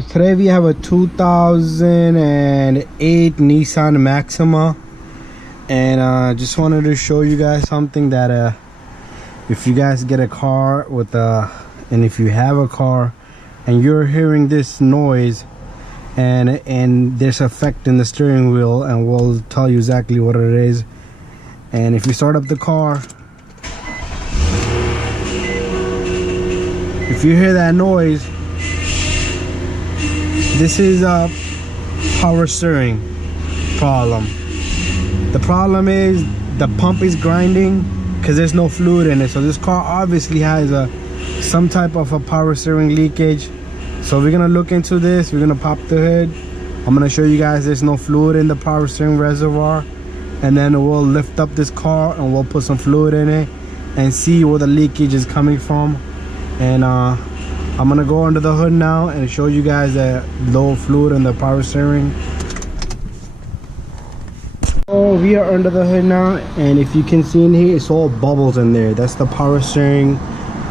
Today we have a 2008 Nissan Maxima, and just wanted to show you guys something that if you guys get a car with and if you have a car and you're hearing this noise and there's effect in the steering wheel, and we'll tell you exactly what it is. And if you start up the car, if you hear that noise, this is a power steering problem. The problem is the pump is grinding because there's no fluid in it. So this car obviously has some type of a power steering leakage. So we're gonna look into this. We're gonna pop the hood. I'm gonna show you guys there's no fluid in the power steering reservoir, and then we'll lift up this car and we'll put some fluid in it and see where the leakage is coming from. And I'm gonna go under the hood now and show you guys the low fluid in the power steering. Oh, we are under the hood now, and if you can see in here, it's all bubbles in there. That's the power steering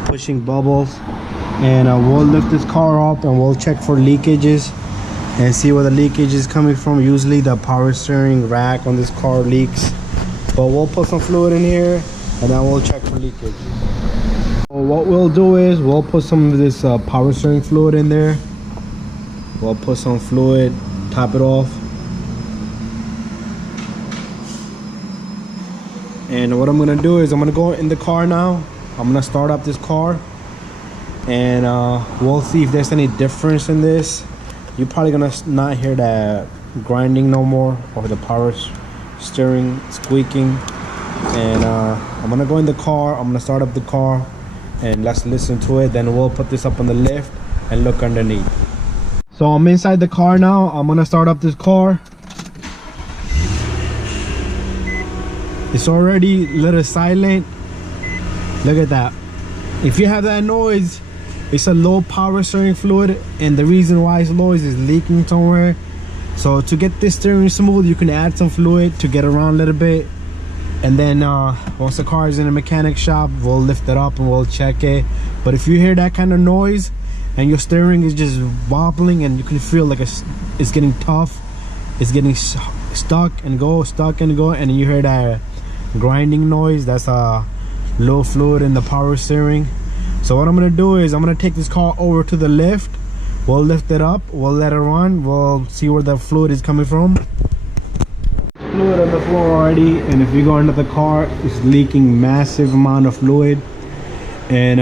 pushing bubbles. And we'll lift this car up and we'll check for leakages and see where the leakage is coming from. Usually the power steering rack on this car leaks, but we'll put some fluid in here and then we'll check for leakage. What we'll do is we'll put some of this power steering fluid in there. We'll put some fluid, top it off. And what I'm gonna do is I'm gonna go in the car now. I'm gonna start up this car, and we'll see if there's any difference in this. You're probably gonna not hear that grinding no more, or the power steering squeaking. And I'm gonna go in the car. I'm gonna start up the car, and let's listen to it. Then we'll put this up on the lift and look underneath. So I'm inside the car now. I'm gonna start up this car. It's already a little silent. Look at that. If you have that noise, it's a low power steering fluid, and the reason why it's low is leaking somewhere. So to get this steering smooth, you can add some fluid to get around a little bit. And then once the car is in a mechanic shop, we'll lift it up and we'll check it. But if you hear that kind of noise and your steering is just wobbling and you can feel like it's getting tough, it's getting stuck and go, and you hear that grinding noise, that's a low fluid in the power steering. So what I'm gonna do is I'm gonna take this car over to the lift. We'll lift it up, we'll let it run, we'll see where the fluid is coming from. Fluid on the floor already, and if you go into the car, it's leaking massive amount of fluid. And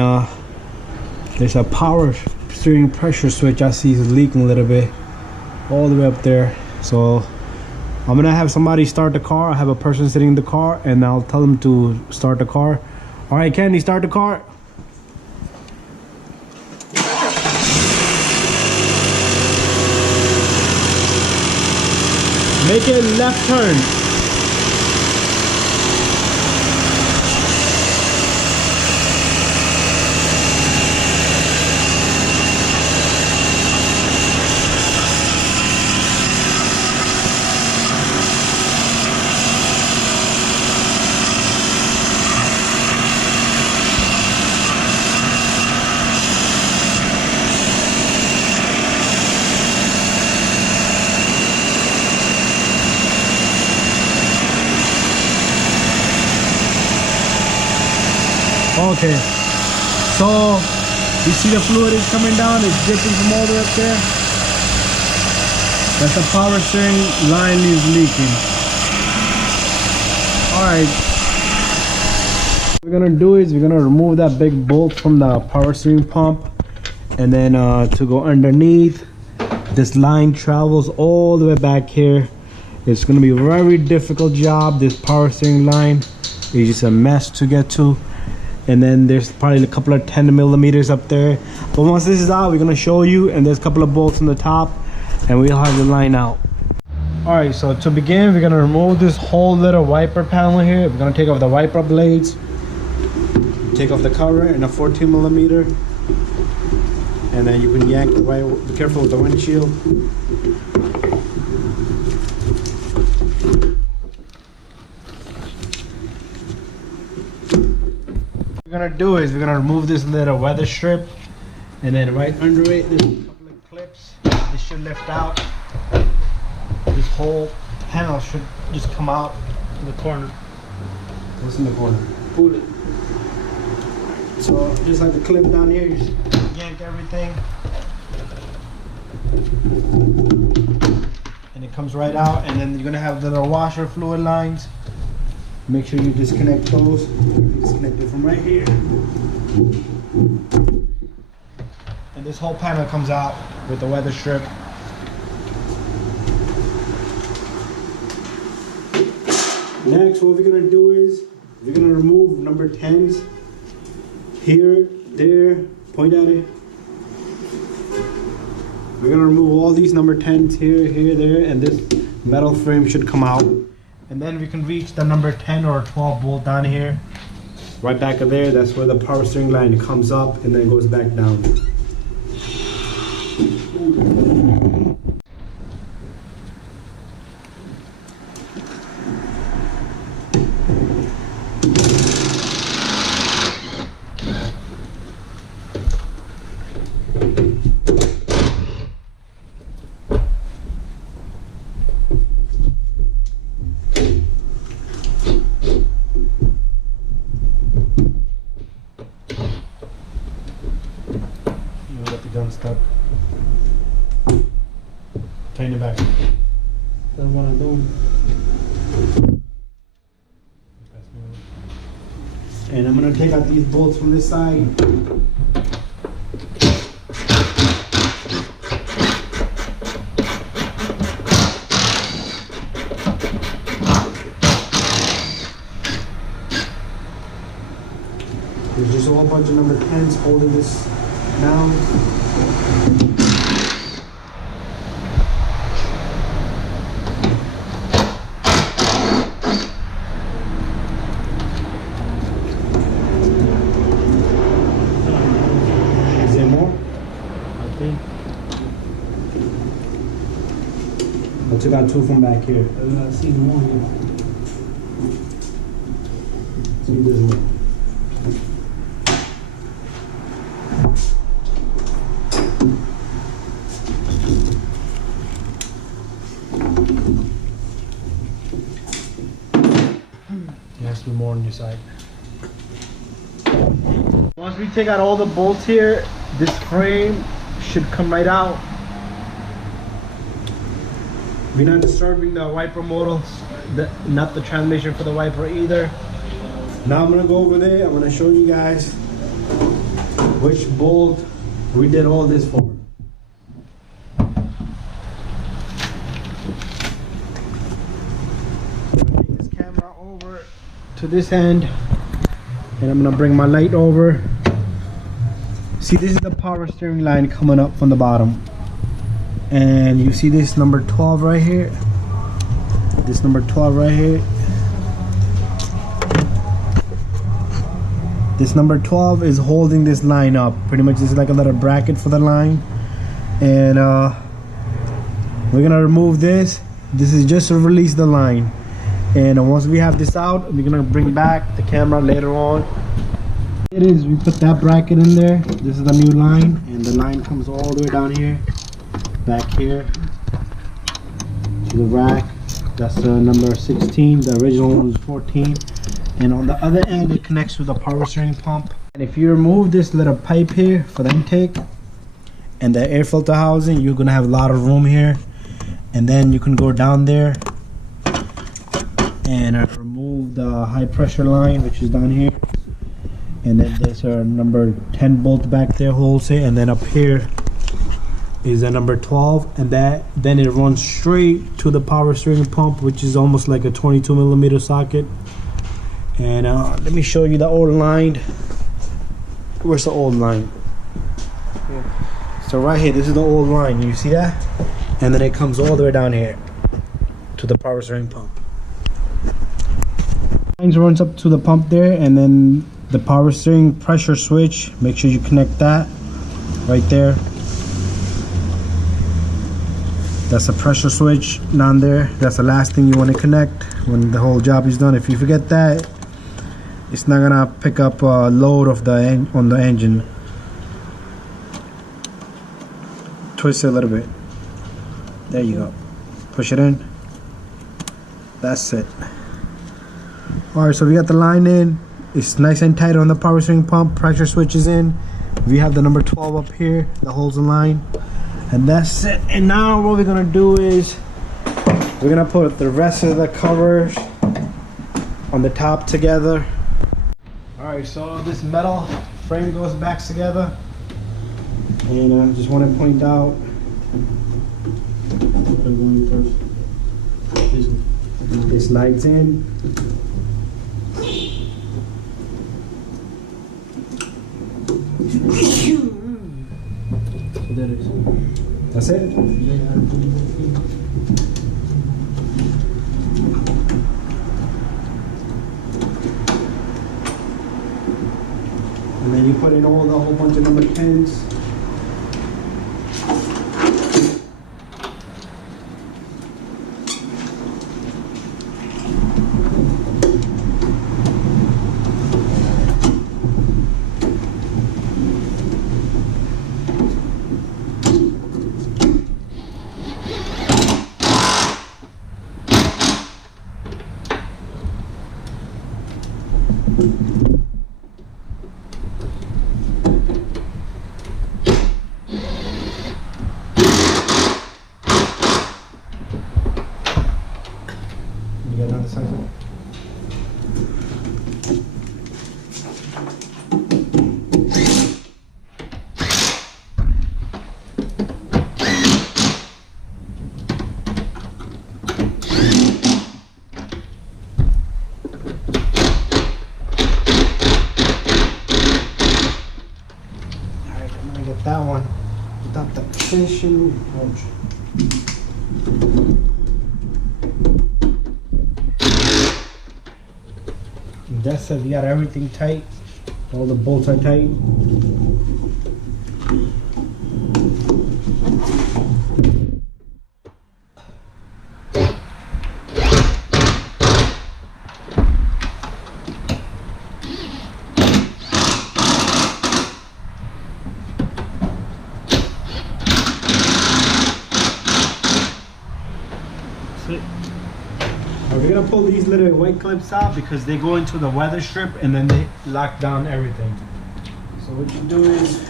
there's a power steering pressure switch I see is leaking a little bit all the way up there. So I'm gonna have somebody start the car. I have a person sitting in the car, and I'll tell them to start the car. All right, Candy, start the car. Make it left turn. Okay, so you see the fluid is coming down, it's dripping from all the way up there. That's the power steering line is leaking. Alright, what we're gonna do is we're gonna remove that big bolt from the power steering pump, and then to go underneath, this line travels all the way back here. It's gonna be a very difficult job. This power steering line is just a mess to get to. And then there's probably a couple of 10 millimeters up there, but once this is out, we're gonna show you. And there's a couple of bolts on the top, and we'll have the line out. All right, so to begin, we're gonna remove this whole little wiper panel here. We're gonna take off the wiper blades, take off the cover and a 14 millimeter, and then you can yank the wiper. Be careful with the windshield. What we're gonna do is we're gonna remove this little weather strip, and then right under it there's a couple of clips. this should lift out. This whole panel should just come out in the corner. What's in the corner? Food. So just like the clip down here, you just yank everything. And it comes right out, and then you're gonna have the little washer fluid lines. Make sure you disconnect those. Disconnect it from right here. And this whole panel comes out with the weather strip. Next, what we're gonna do is we're gonna remove number 10s here, there, point at it. We're gonna remove all these number 10s here, here, there, and this metal frame should come out. And then we can reach the number 10 or 12 bolt down here. Right back of there, that's where the power steering line comes up and then goes back down. Gun stuck. Tighten it back. That's what I'm doing. And I'm gonna take out these bolts from this side. There's just a whole bunch of number 10s holding this down. Is there more? I think. I took out 2 from back here. I see more here. See, there's more. More on your side. Once we take out all the bolts here, this frame should come right out. We're not disturbing the wiper models, not the transmission for the wiper either. Now I'm gonna go over there. I'm gonna show you guys which bolt we did all this for. To this end, and I'm gonna bring my light over. See, this is the power steering line coming up from the bottom, and you see this number 12 right here, this number 12 right here. This number 12 is holding this line up. Pretty much this is like a little bracket for the line, and we're gonna remove this. This is just to release the line. And once we have this out, we're gonna bring back the camera later on. It is, we put that bracket in there. This is the new line, and the line comes all the way down here, back here to the rack. That's the number 16. The original one was 14. And on the other end, it connects to the power steering pump. And if you remove this little pipe here for the intake and the air filter housing, you're gonna have a lot of room here. And then you can go down there and remove the high pressure line, which is down here, and then there's our number 10 bolt back there holds it, and then up here is the number 12, and then it runs straight to the power steering pump, which is almost like a 22mm socket. And let me show you the old line. Where's the old line? So right here, this is the old line, you see that? And then it comes all the way down here to the power steering pump. Runs up to the pump there, and then the power steering pressure switch, make sure you connect that right there. That's a pressure switch down there. That's the last thing you want to connect when the whole job is done. If you forget that, it's not gonna pick up a load of on the engine. Twist it a little bit. There you go. Push it in. That's it. Alright, so we got the line in. It's nice and tight on the power steering pump. Pressure switch is in. We have the number 12 up here that holds the line. And that's it. And now what we're gonna do is we're gonna put the rest of the covers on the top together. Alright, so this metal frame goes back together. And I just want to point out this slides in. That's it? And then you put in a whole bunch of number 10s. That one without the tension. That's it. We got everything tight. All the bolts are tight. We're gonna pull these little white clips out because they go into the weather strip and then they lock down everything. So what you do is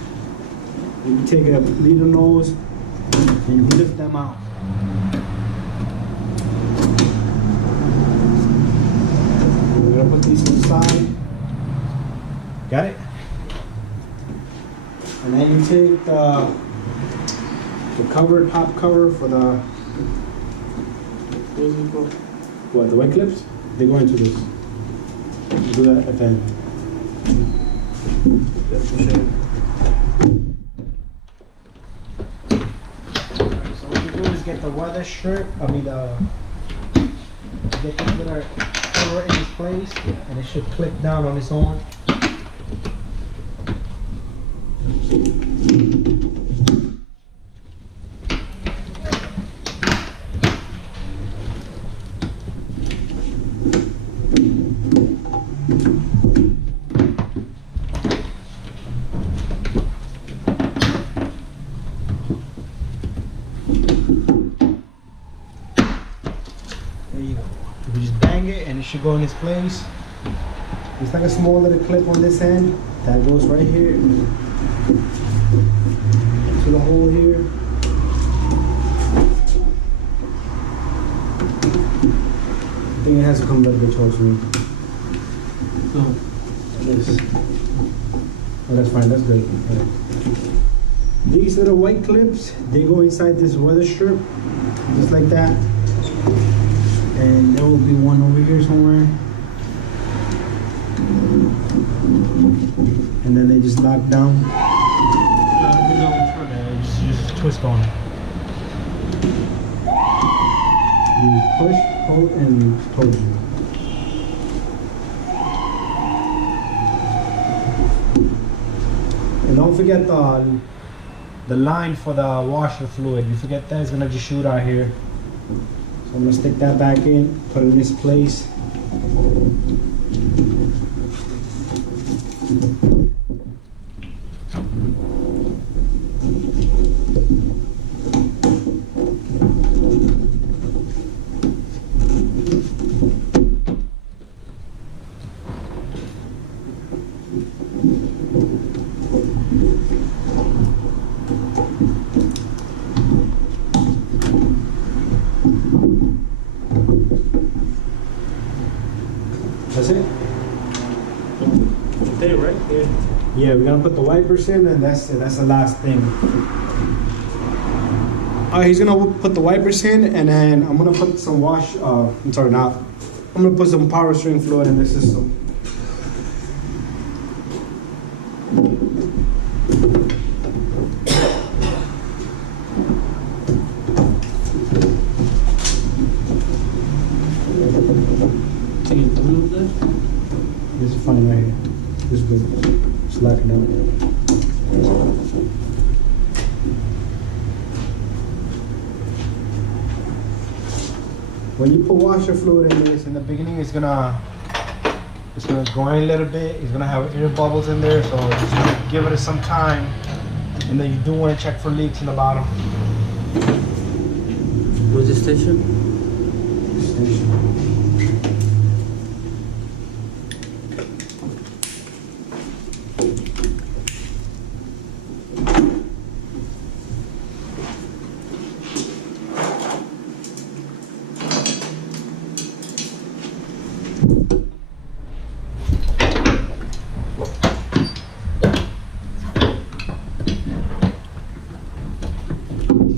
you take a needle nose and you lift them out. We're gonna put these to the side. Got it? And then you take the cover, top cover for the what, the white clips? They go into this. You do that at the end. So what you do is get the weather strip, get the little cover in its place, and it should click down on its own. You just bang it and it should go in its place. It's like a small little clip on this end that goes right here to the hole here. I think it has to come back towards me. No. This. Oh, that's fine, that's good. Okay. These little white clips, they go inside this weather strip, just like that. And there will be one over here somewhere. And then they just lock down. Just twist on it. You push, hold, and told you. And don't forget the line for the washer fluid. You forget that, it's gonna just shoot out here. So I'm gonna stick that back in, put it in this place. Yeah, we're gonna put the wipers in, and that's it. That's the last thing. All right, he's gonna put the wipers in, and then I'm gonna put some I'm sorry, not. I'm gonna put some power steering fluid in the system. This is fine right here. This is good. Just lock it down. When you put washer fluid in this, in the beginning, it's gonna go in a little bit. It's gonna have air bubbles in there, so just give it some time. And then you do want to check for leaks in the bottom. Where's the station?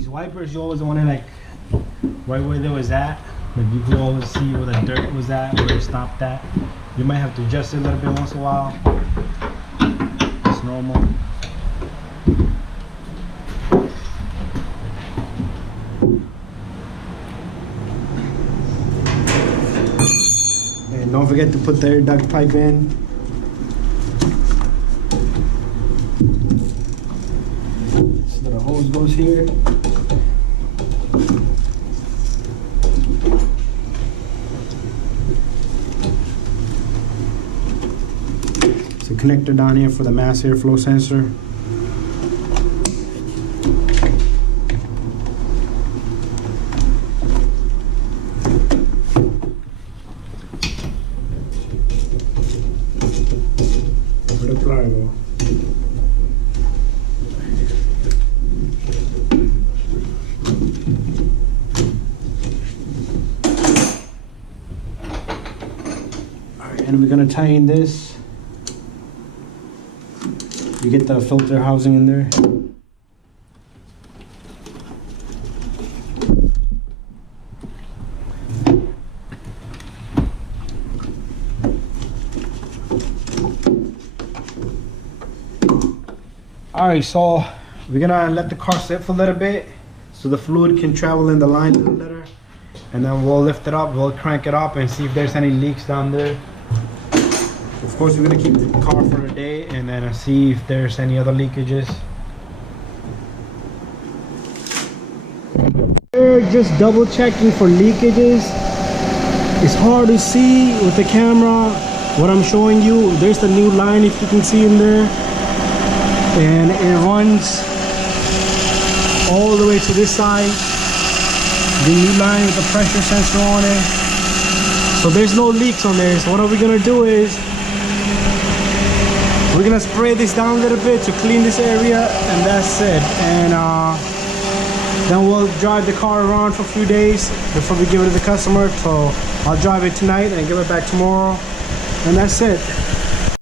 Wipers, you always want to like right where there was at. Like you can always see where the dirt was at, where it stopped at. You might have to adjust it a little bit once in a while. It's normal. And don't forget to put the air duct pipe in. This little hose goes here. Connector down here for the mass airflow sensor. Where the plier go? All right, and we're gonna tie in this. You get the filter housing in there. Alright, so we're gonna let the car sit for a little bit so the fluid can travel in the line a little better. And then we'll lift it up, we'll crank it up and see if there's any leaks down there. Of course, we're gonna keep the car for a day and then see if there's any other leakages. We're just double checking for leakages. It's hard to see with the camera what I'm showing you. There's the new line, if you can see in there, and it runs all the way to this side. The new line with the pressure sensor on it. So there's no leaks on there. So what are we gonna do is we're gonna spray this down a little bit to clean this area, and that's it. And then we'll drive the car around for a few days before we give it to the customer. So I'll drive it tonight and give it back tomorrow, and that's it.